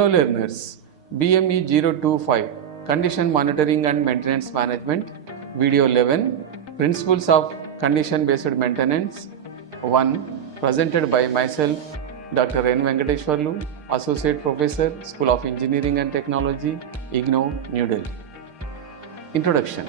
Hello learners, BME 025 Condition Monitoring and Maintenance Management, Video 11, Principles of Condition Based Maintenance 1, presented by myself, Dr. N. Venkateshwarlu, Associate Professor, School of Engineering and Technology, IGNOU, New Delhi. Introduction.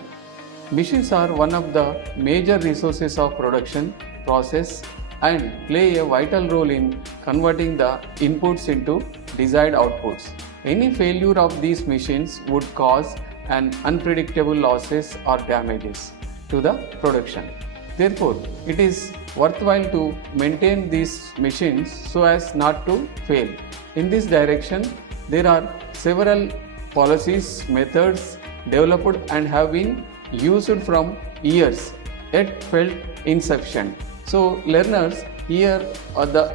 Machines are one of the major resources of production process and play a vital role in converting the inputs into desired outputs. Any failure of these machines would cause an unpredictable losses or damages to the production. Therefore, it is worthwhile to maintain these machines so as not to fail. In this direction, there are several policies, methods developed and have been used from years yet felt insufficient. So learners, here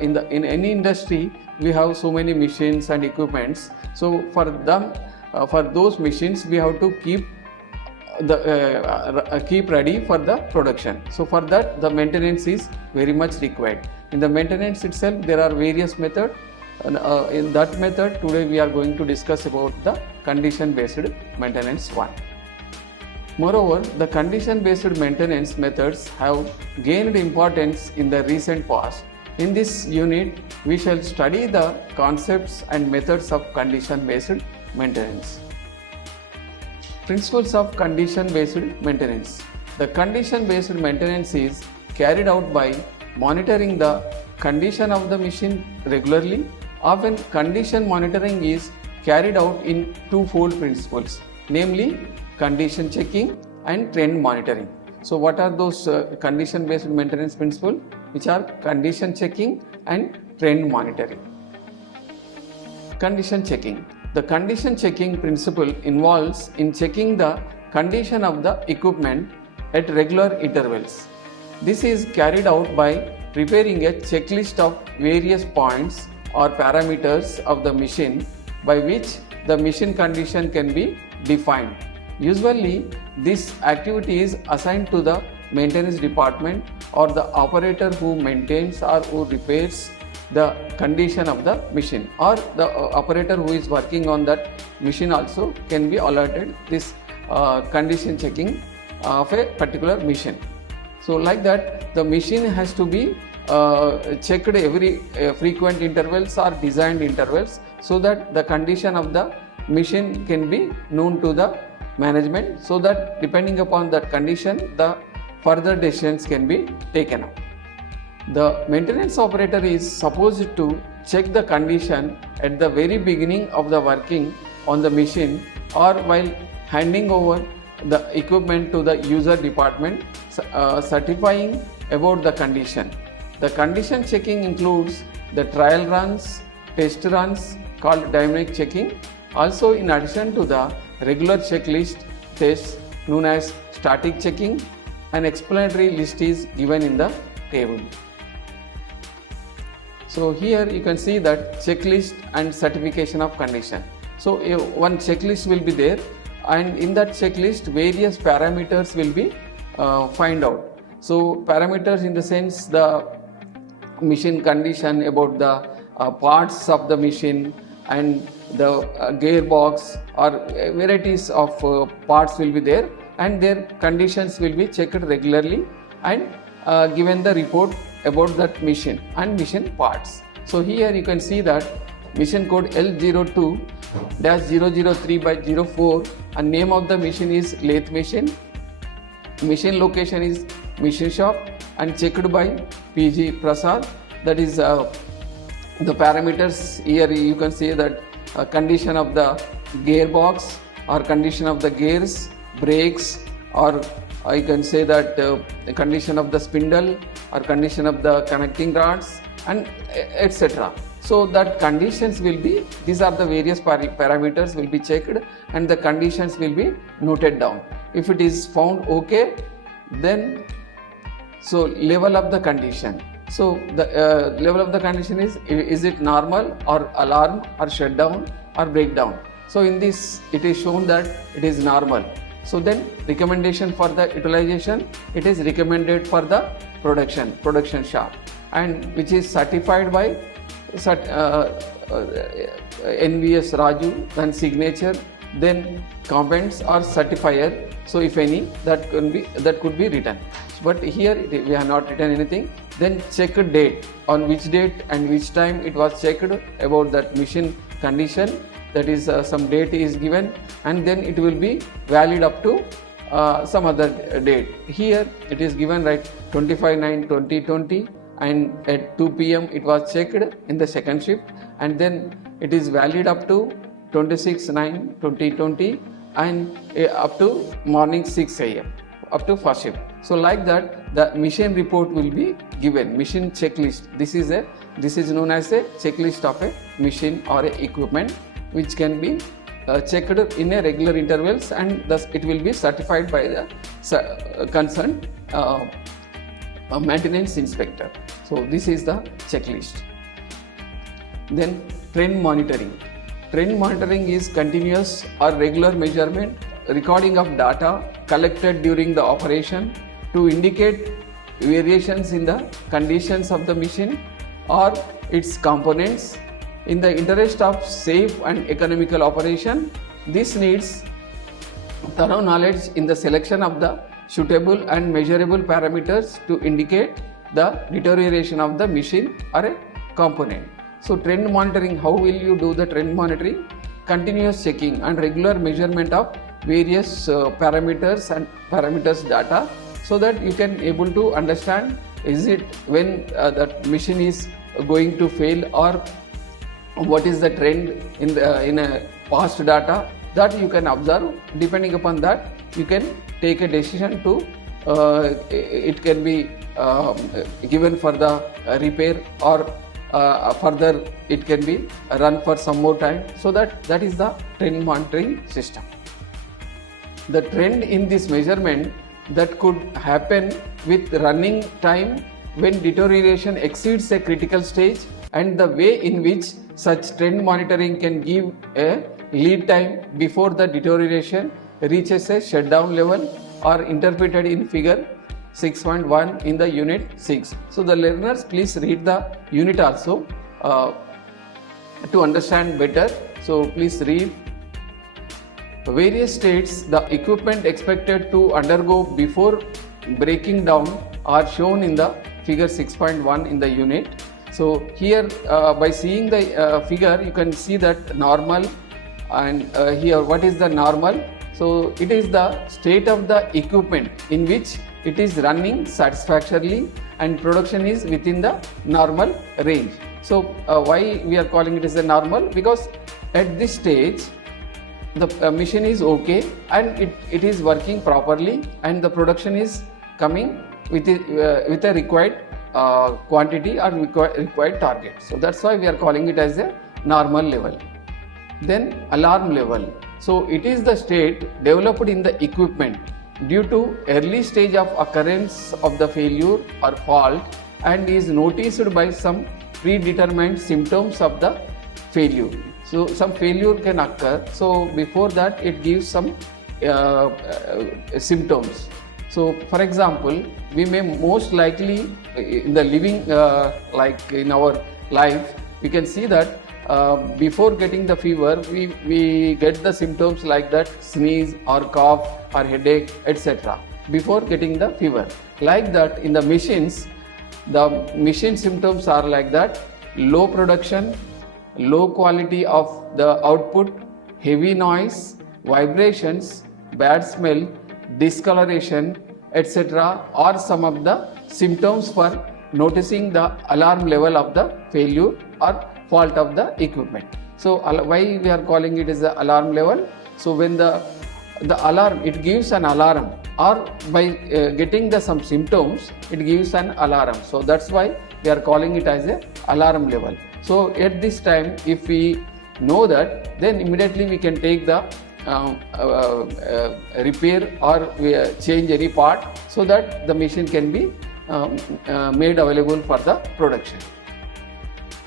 in any industry we have so many machines and equipments. So for them, for those machines we have to keep ready for the production. So for that the maintenance is very much required. In the maintenance itself there are various methods. In that method today we are going to discuss about the condition based maintenance 1. Moreover, the condition based maintenance methods have gained importance in the recent past. In this unit, we shall study the concepts and methods of condition based maintenance. Principles of condition based maintenance. The condition based maintenance is carried out by monitoring the condition of the machine regularly. Often, condition monitoring is carried out in twofold principles, namely condition checking and trend monitoring. So what are those condition based maintenance principles? Which are condition checking and trend monitoring. Condition checking. The condition checking principle involves in checking the condition of the equipment at regular intervals. This is carried out by preparing a checklist of various points or parameters of the machine by which the machine condition can be defined. Usually, this activity is assigned to the maintenance department or the operator who maintains or who repairs the condition of the machine, or the operator who is working on that machine also can be allotted this condition checking of a particular machine. So like that the machine has to be checked every frequent intervals or designed intervals so that the condition of the machine can be known to the management, so that depending upon that condition the further decisions can be taken up. The maintenance operator is supposed to check the condition at the very beginning of the working on the machine or while handing over the equipment to the user department, certifying about the condition. The condition checking includes the trial runs, test runs called dynamic checking. Also, in addition to the regular checklist tests known as static checking, an explanatory list is given in the table. So here you can see that checklist and certification of condition. So one checklist will be there, and in that checklist various parameters will be find out. So parameters in the sense the machine condition, about the parts of the machine and the gearbox or varieties of parts will be there, and their conditions will be checked regularly and given the report about that machine and machine parts. So here you can see that machine code L02-003/04 and name of the machine is lathe machine. Machine location is machine shop and checked by PG Prasad. That is the parameters. Here you can see that condition of the gearbox or condition of the gears, brakes, or I can say that condition of the spindle or condition of the connecting rods and etc. So that conditions will be, these are the various parameters will be checked and the conditions will be noted down. If it is found okay, then so level of the condition. So the level of the condition is it normal or alarm or shutdown or breakdown. So in this it is shown that it is normal. So then recommendation for the utilization, it is recommended for the production shop, and which is certified by NVS Raju, then signature, then comments or certifier. So if any, that could be written. But here we have not written anything. Then check date, on which date and which time it was checked about that machine condition. That is some date is given, and then it will be valid up to some other date. Here it is given right 25/9/2020, and at 2 p.m. it was checked in the second shift, and then it is valid up to 26/9/2020 and up to morning 6 a.m. up to first shift. So like that, the machine report will be given, machine checklist. This is known as a checklist of a machine or a equipment, which can be checked in a regular intervals, and thus it will be certified by the concerned maintenance inspector. So this is the checklist. Then trend monitoring. Trend monitoring is continuous or regular measurement, recording of data collected during the operation to indicate variations in the conditions of the machine or its components. In the interest of safe and economical operation, this needs thorough knowledge in the selection of the suitable and measurable parameters to indicate the deterioration of the machine or a component. So trend monitoring, how will you do the trend monitoring? Continuous checking and regular measurement of various parameters and parameters data, so that you can able to understand is it when that machine is going to fail, or what is the trend in a past data that you can observe. Depending upon that, you can take a decision to it can be given for the repair, or further it can be run for some more time. So that is the trend monitoring system. The trend in this measurement that could happen with running time when deterioration exceeds a critical stage, and the way in which such trend monitoring can give a lead time before the deterioration reaches a shutdown level, are interpreted in figure 6.1 in the unit 6. So the learners, please read the unit also to understand better. So please read. Various states the equipment expected to undergo before breaking down are shown in the figure 6.1 in the unit. So here by seeing the figure, you can see that normal, and here what is the normal? So it is the state of the equipment in which it is running satisfactorily and production is within the normal range. So why we are calling it as a normal? Because at this stage the machine is okay and it is working properly, and the production is coming with a required quantity or required target. So that's why we are calling it as a normal level. Then alarm level. So it is the state developed in the equipment due to early stage of occurrence of the failure or fault, and is noticed by some predetermined symptoms of the failure. So some failure can occur, so before that it gives some symptoms. So for example, we may most likely in the living like in our life, we can see that before getting the fever, we get the symptoms like that, sneeze or cough or headache, etc. before getting the fever. Like that in the machines, the machine symptoms are like that: low production, low quality of the output, heavy noise, vibrations, bad smell, discoloration, etc. are some of the symptoms for noticing the alarm level of the failure or fault of the equipment. So why we are calling it as the alarm level? So when the alarm, it gives an alarm, or by getting the some symptoms, it gives an alarm. So that's why we are calling it as a alarm level. So at this time, if we know that, then immediately we can take the repair or change any part, so that the machine can be made available for the production.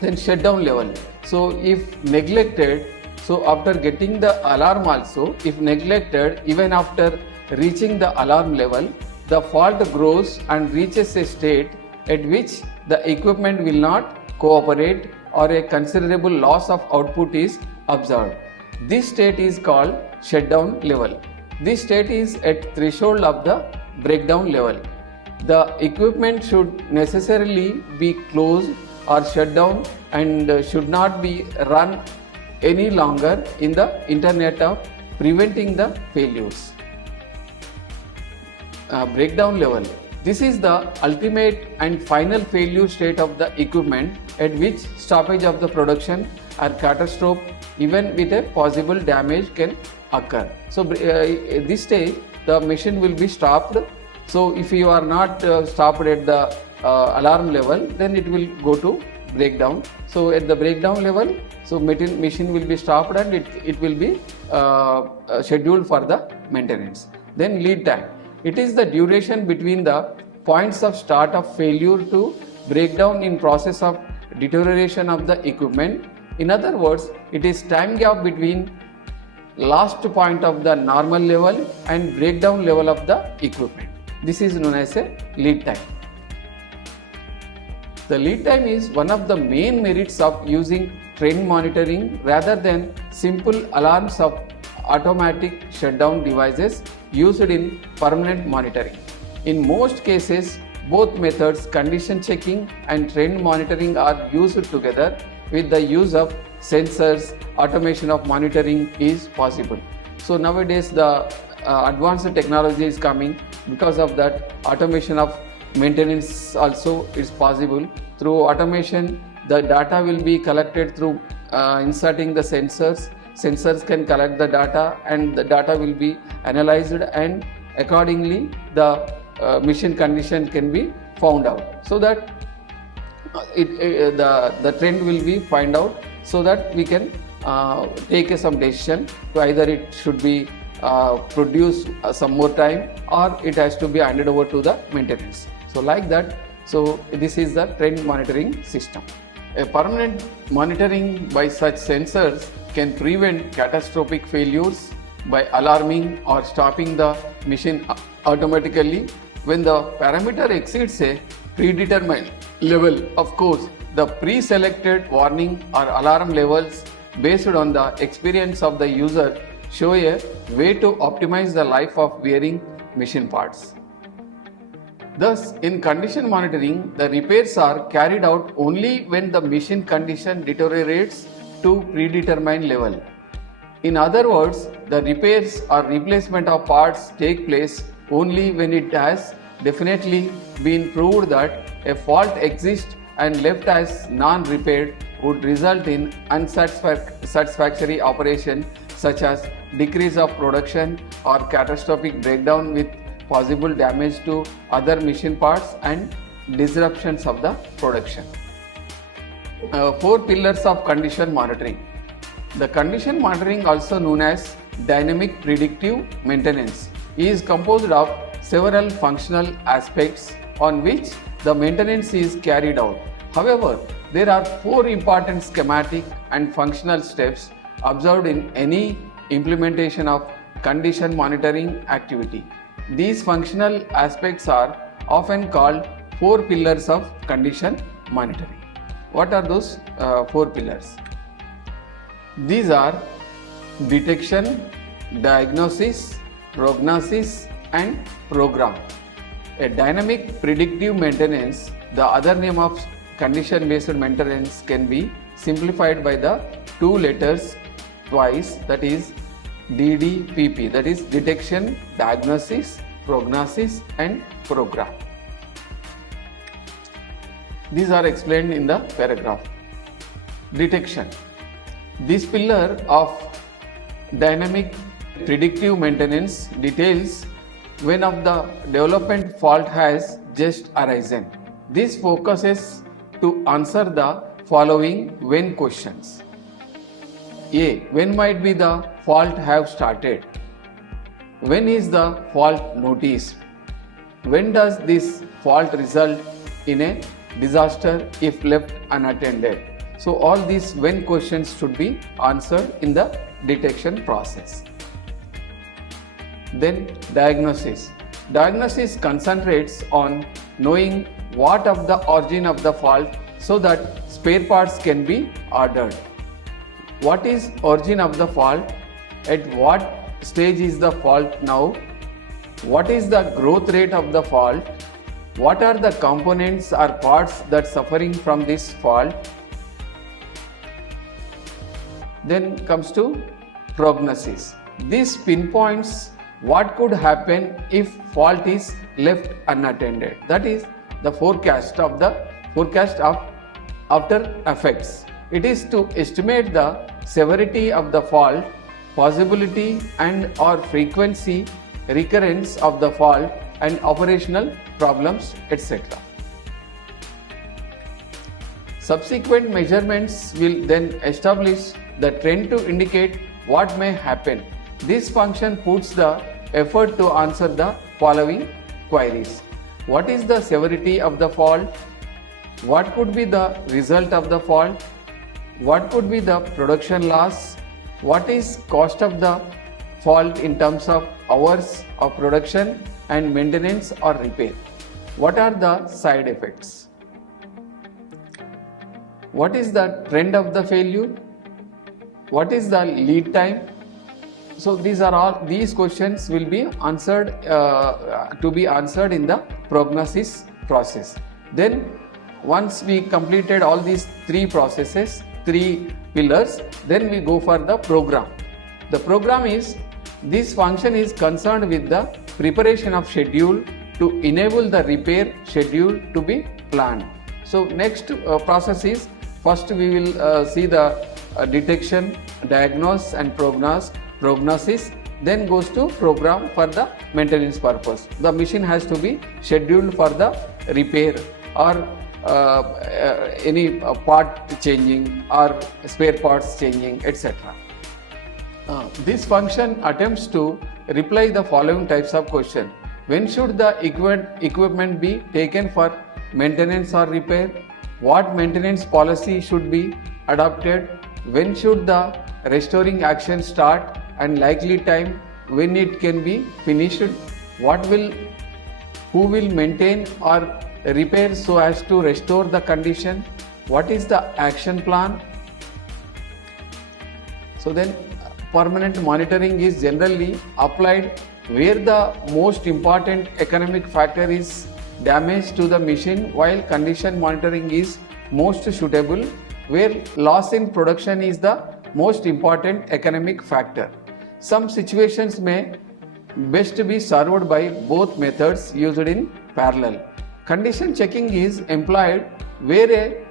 Then shutdown level. So if neglected, so after getting the alarm also, if neglected, even after reaching the alarm level, the fault grows and reaches a state at which the equipment will not cooperate or a considerable loss of output is observed. This state is called shutdown level. This state is at threshold of the breakdown level. The equipment should necessarily be closed or shut down and should not be run any longer in the internet of preventing the failures. Breakdown level. This is the ultimate and final failure state of the equipment at which stoppage of the production or catastrophe even with a possible damage can occur. So this stage the machine will be stopped. So if you are not stopped at the alarm level, then it will go to breakdown. So at the breakdown level, so machine will be stopped and it will be scheduled for the maintenance. Then lead time. It is the duration between the points of start of failure to breakdown in process of deterioration of the equipment. In other words, it is time gap between last point of the normal level and breakdown level of the equipment. This is known as a lead time. The lead time is one of the main merits of using trend monitoring rather than simple alarms of automatic shutdown devices used in permanent monitoring. In most cases, both methods, condition checking and trend monitoring, are used together. With the use of sensors, automation of monitoring is possible. So nowadays the advanced technology is coming. Because of that, automation of maintenance also is possible. Through automation, the data will be collected through inserting the sensors. Sensors can collect the data and the data will be analyzed, and accordingly the machine condition can be found out, so that the trend will be find out, so that we can take some decision to either it should be produced some more time or it has to be handed over to the maintenance. So like that, so this is the trend monitoring system. A permanent monitoring by such sensors can prevent catastrophic failures by alarming or stopping the machine automatically when the parameter exceeds a predetermined level. Of course, the pre-selected warning or alarm levels based on the experience of the user show a way to optimize the life of varying machine parts. Thus, in condition monitoring, the repairs are carried out only when the machine condition deteriorates to predetermined level. In other words, the repairs or replacement of parts take place only when it has definitely been proved that a fault exists and left as non-repaired would result in unsatisfactory operation, such as decrease of production or catastrophic breakdown with possible damage to other machine parts and disruptions of the production. 4 pillars of condition monitoring. The condition monitoring, also known as dynamic predictive maintenance, is composed of several functional aspects on which the maintenance is carried out. However, there are 4 important schematic and functional steps observed in any implementation of condition monitoring activity. These functional aspects are often called 4 pillars of condition monitoring. What are those 4 pillars? These are detection, diagnosis, prognosis and program. A dynamic predictive maintenance, the other name of condition based maintenance, can be simplified by the 2 letters twice, that is DDPP, that is detection, diagnosis, prognosis and program. These are explained in the paragraph. Detection. This pillar of dynamic predictive maintenance details when of the development fault has just arisen. This focuses to answer the following when questions. A. When might be the fault have started? When is the fault noticed? When does this fault result in a disaster if left unattended? So all these when questions should be answered in the detection process. Then diagnosis. Diagnosis concentrates on knowing what of the origin of the fault so that spare parts can be ordered. What is origin of the fault? At what stage is the fault now? What is the growth rate of the fault? What are the components or parts that suffering from this fault? Then comes to prognosis. This pinpoints what could happen if fault is left unattended. That is the forecast of after effects. It is to estimate the severity of the fault, possibility and or frequency recurrence of the fault and operational problems, etc. Subsequent measurements will then establish the trend to indicate what may happen. This function puts the effort to answer the following queries. What is the severity of the fault? What could be the result of the fault? What could be the production loss? What is cost of the fault in terms of hours of production and maintenance or repair? What are the side effects? What is the trend of the failure? What is the lead time? So these questions will be answered in the prognosis process. Then once we completed all these three processes, three pillars, then we go for the program. The program is, this function is concerned with the preparation of schedule to enable the repair schedule to be planned. So next process is, first we will see the detection, diagnose and prognosis, then goes to program for the maintenance purpose. The machine has to be scheduled for the repair or any part changing or spare parts changing, etc. This function attempts to reply the following types of question. When should the equipment be taken for maintenance or repair? What maintenance policy should be adopted? When should the restoring action start and likely time when it can be finished? Who will maintain or repair so as to restore the condition? What is the action plan? So then permanent monitoring is generally applied where the most important economic factor is damage to the machine, while condition monitoring is most suitable where loss in production is the most important economic factor. Some situations may best be served by both methods used in parallel. Condition checking is employed where a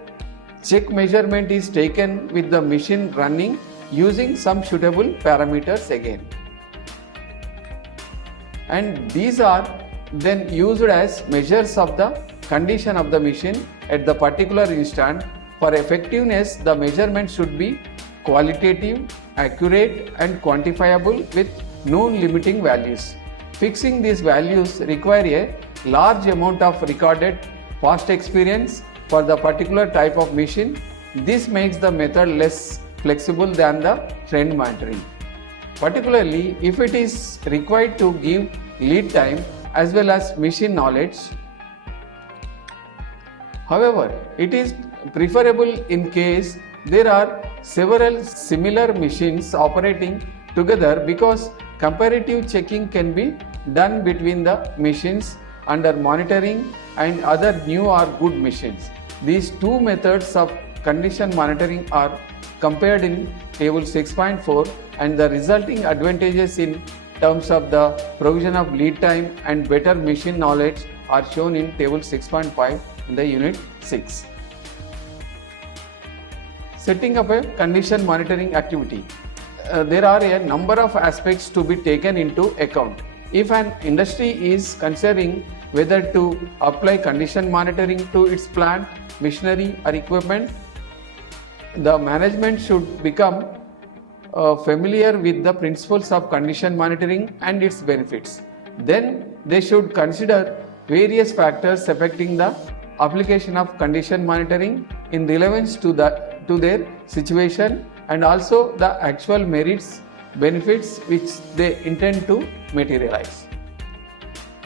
check measurement is taken with the machine running using some suitable parameters again. And these are then used as measures of the condition of the machine at the particular instant. For effectiveness, the measurement should be qualitative, accurate and quantifiable with known limiting values. Fixing these values require a large amount of recorded past experience for the particular type of machine. This makes the method less flexible than the trend monitoring, particularly if it is required to give lead time as well as machine knowledge. However, it is preferable in case there are several similar machines operating together because comparative checking can be done between the machines under monitoring and other new or good machines. These two methods of condition monitoring are compared in table 6.4 and the resulting advantages in terms of the provision of lead time and better machine knowledge are shown in table 6.5 in the unit 6. Setting up a condition monitoring activity. There are a number of aspects to be taken into account. If an industry is considering whether to apply condition monitoring to its plant, machinery or equipment, the management should become familiar with the principles of condition monitoring and its benefits. Then they should consider various factors affecting the application of condition monitoring in relevance to their situation and also the actual merits, benefits which they intend to materialize.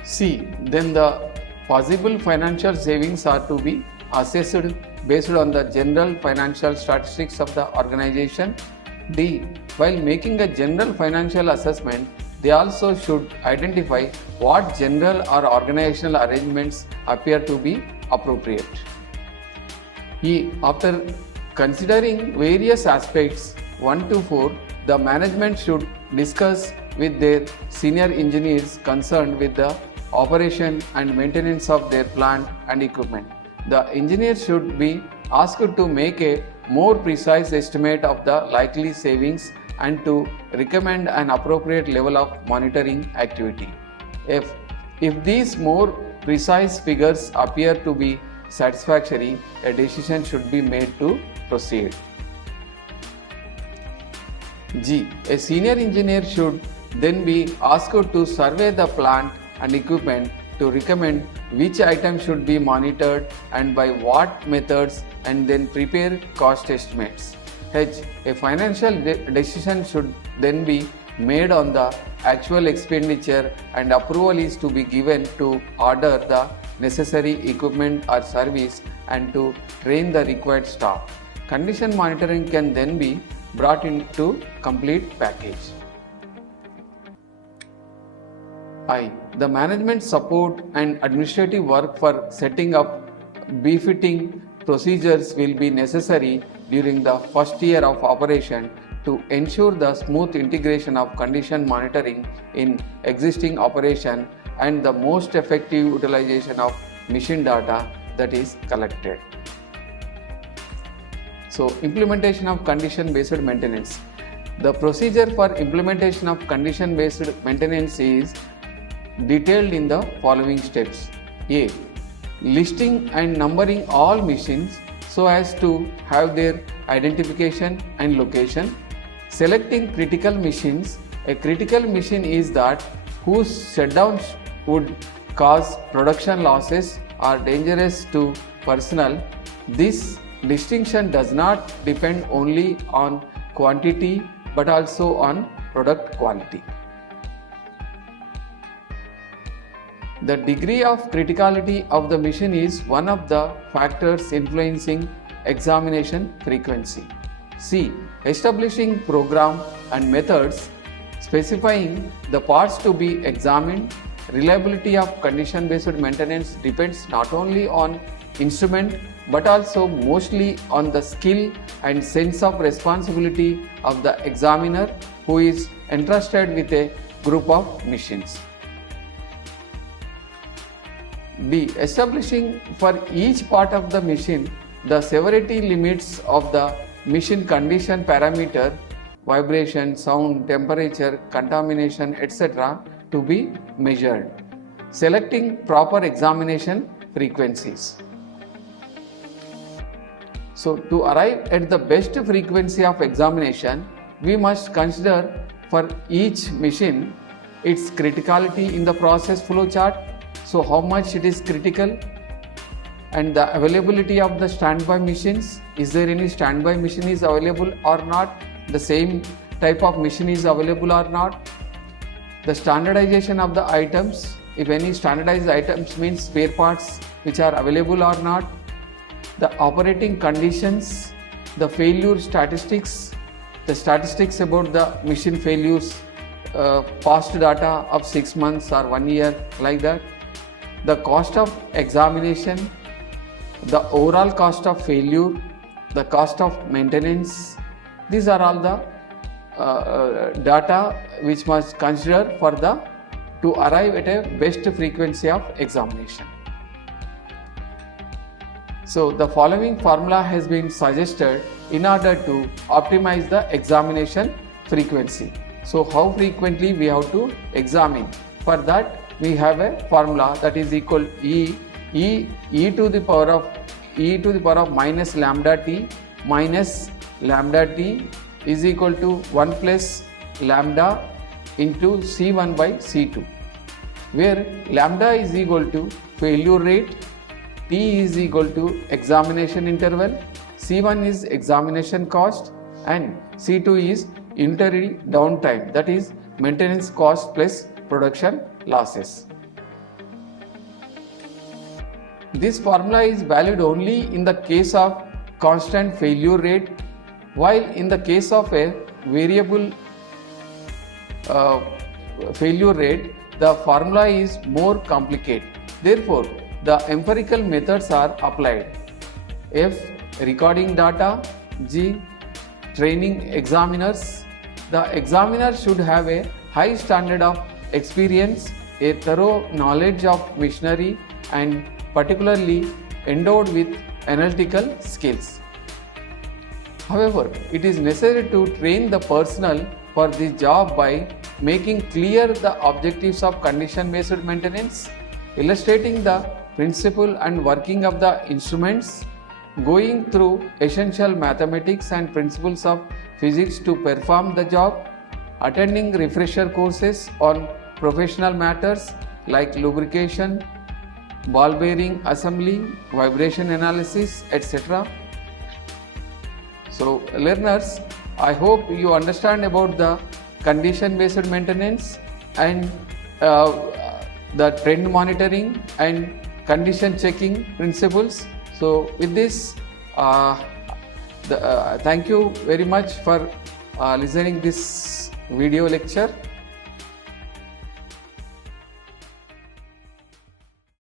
C. Then the possible financial savings are to be assessed based on the general financial statistics of the organization. D. While making a general financial assessment, they also should identify what general or organizational arrangements appear to be appropriate. E. After considering various aspects 1 to 4, the management should discuss with their senior engineers concerned with the operation and maintenance of their plant and equipment. The engineer should be asked to make a more precise estimate of the likely savings and to recommend an appropriate level of monitoring activity. If these more precise figures appear to be satisfactory, a decision should be made to proceed. G. A senior engineer should then be asked to survey the plant and equipment to recommend which items should be monitored and by what methods, and then prepare cost estimates. H. A financial decision should then be made on the actual expenditure, and approval is to be given to order the necessary equipment or service and to train the required staff. Condition monitoring can then be brought into complete package. I. The management support and administrative work for setting up befitting procedures will be necessary during the first year of operation to ensure the smooth integration of condition monitoring in existing operation and the most effective utilization of machine data that is collected. So, implementation of condition-based maintenance. The procedure for implementation of condition-based maintenance is detailed in the following steps. A. Listing and numbering all machines so as to have their identification and location. Selecting critical machines. A critical machine is that whose shutdown would cause production losses or dangerous to personnel. This distinction does not depend only on quantity but also on product quality. The degree of criticality of the machine is one of the factors influencing examination frequency. C. Establishing program and methods specifying the parts to be examined. Reliability of condition-based maintenance depends not only on instrument but also mostly on the skill and sense of responsibility of the examiner who is entrusted with a group of machines. D. Establishing for each part of the machine the severity limits of the machine condition parameter, vibration, sound, temperature, contamination, etc. to be measured. Selecting proper examination frequencies. So, to arrive at the best frequency of examination, we must consider for each machine its criticality in the process flow chart. So, how much it is critical, and the availability of the standby machines. Is there any standby machine is available or not? The same type of machine is available or not? The standardization of the items. If any standardized items means spare parts which are available or not. The operating conditions, the failure statistics, the statistics about the machine failures, past data of 6 months or 1 year, like that. The cost of examination, the overall cost of failure, the cost of maintenance. These are all the data which must consider for to arrive at a best frequency of examination. So, the following formula has been suggested in order to optimize the examination frequency. So, how frequently we have to examine? For that, we have a formula that is equal e to the power of minus lambda t is equal to 1 plus lambda into C1 by C2, where lambda is equal to failure rate, T is equal to examination interval, C1 is examination cost, and C2 is unitary downtime, that is maintenance cost plus production losses. This formula is valid only in the case of constant failure rate, while in the case of a variable failure rate, the formula is more complicated. Therefore, the empirical methods are applied. F. Recording data. G. Training examiners. The examiner should have a high standard of experience, a thorough knowledge of machinery, and particularly endowed with analytical skills. However, it is necessary to train the personnel for this job by making clear the objectives of condition-based maintenance, illustrating the principle and working of the instruments, going through essential mathematics and principles of physics to perform the job, attending refresher courses on professional matters like lubrication, ball bearing assembly, vibration analysis, etc. So learners, I hope you understand about the condition based maintenance and the trend monitoring and condition checking principles. So with this, thank you very much for listening this video lecture.